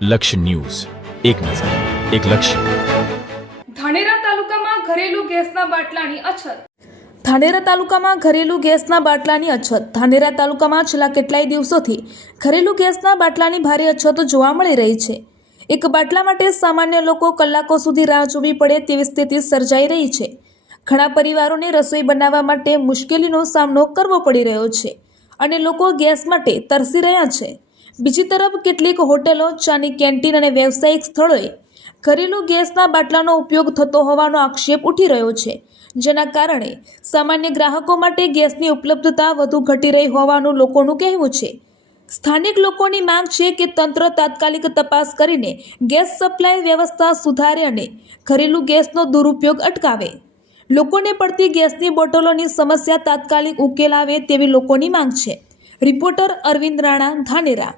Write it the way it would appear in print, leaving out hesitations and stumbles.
લક્ષ્ય ન્યૂઝ, એક નજર, એક લક્ષ્ય. ધાનેરા તાલુકામાં ઘરેલું ગેસના બાટલાની અછત. ધાનેરા તાલુકામાં ઘરેલું ગેસના બાટલાની અછત. ધાનેરા તાલુકામાં છેલ્લા કેટલાય દિવસોથી ઘરેલું ગેસના બાટલાની ભારે અછત જોવા મળી રહી છે. એક બાટલા માટે સામાન્ય લોકો કલાકો સુધી રાહ જોવી પડે તેવી સ્થિતિ સર્જાઈ રહી છે. ઘણા પરિવારોને રસોઈ બનાવવા માટે મુશ્કેલીનો સામનો કરવો પડી રહ્યો છે અને લોકો ગેસ માટે તરસી રહ્યા છે. બીજી તરફ કેટલીક હોટેલો, ચાની કેન્ટીન અને વ્યવસાયિક સ્થળોએ ઘરેલું ગેસના બાટલાનો ઉપયોગ થતો હોવાનો આક્ષેપ ઉઠી રહ્યો છે, જેના કારણે સામાન્ય ગ્રાહકો માટે ગેસની ઉપલબ્ધતા વધુ ઘટી રહી હોવાનું લોકોનું કહેવું છે. સ્થાનિક લોકોની માંગ છે કે તંત્ર તાત્કાલિક તપાસ કરીને ગેસ સપ્લાય વ્યવસ્થા સુધારે અને ઘરેલું ગેસનો દુરુપયોગ અટકાવે. લોકોને પડતી ગેસની બોટલોની સમસ્યા તાત્કાલિક ઉકેલ આવે તેવી લોકોની માંગ છે. રિપોર્ટર અરવિંદ રાણા, ધાનેરા.